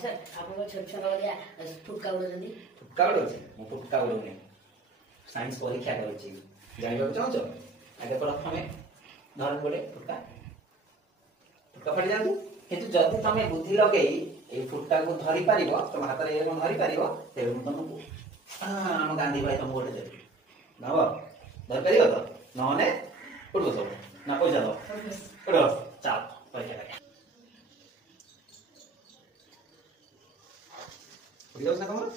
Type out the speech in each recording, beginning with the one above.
Sir आप छोट छोट वाला फुटका उड़ौछन्ती फुटका उड़ौछि मु फुटका उड़ौनी साइंस परीक्षा करूछि जानिबा चाहछो आगे प्रथमे धरन गोटे फुटका फुटका फट जातु किंतु जदि तमे बुद्धि लगेई ए फुटका को धरि पारिबो तुम हाथ रे कोन धरि पारिबो ते मु तुमको हम गांधी भाई तुम गोटे देबी नबो धरि पारिबो तो नहने उठो सब ना पैसा दो उठो चल परीक्षा कर उठियो ना कमर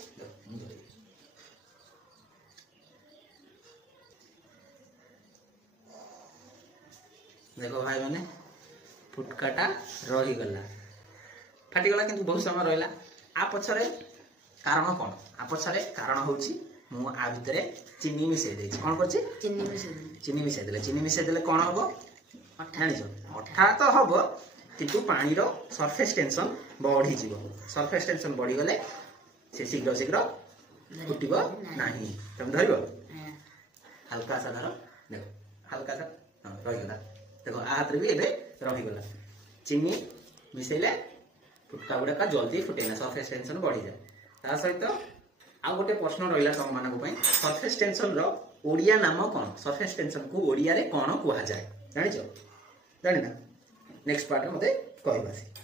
देखो भाई मैंने फुटकाटा रही गला फाटी गला किंतु बहुत समय रहिला आ पछरे कारण कोन आ पछरे कारण होची मु आ भितरे चीनी मिसे देछि कोन करछि चीनी मिसे देले कोन हबो अठा जानिछो अठा तो हबो किंतु पानी रो सरफेस टेंशन बढ़ी जीवो सरफेस टेंशन बढ़ी गले से शीघ्र शीघ्र फुटिबो नाही तुम धरिबो हल्का सा धरो देखो हल्का सा रही गला देखो हाथ रे भी एबे रही गला चीनी मिसेले फुटका गुड़ाक जल्दी फुटेना सरफेस टेंशन बढ़ी जाए ता सहित आ गोटे प्रश्न रहिला तुम मानक पई सरफेस टेंशन रो ओडिया नाम कोन सरफेस टेंशन को ओडिया रे कोन कुहा जाय जानिछो जानिना नेक्स्ट पार्ट मते कहबासी।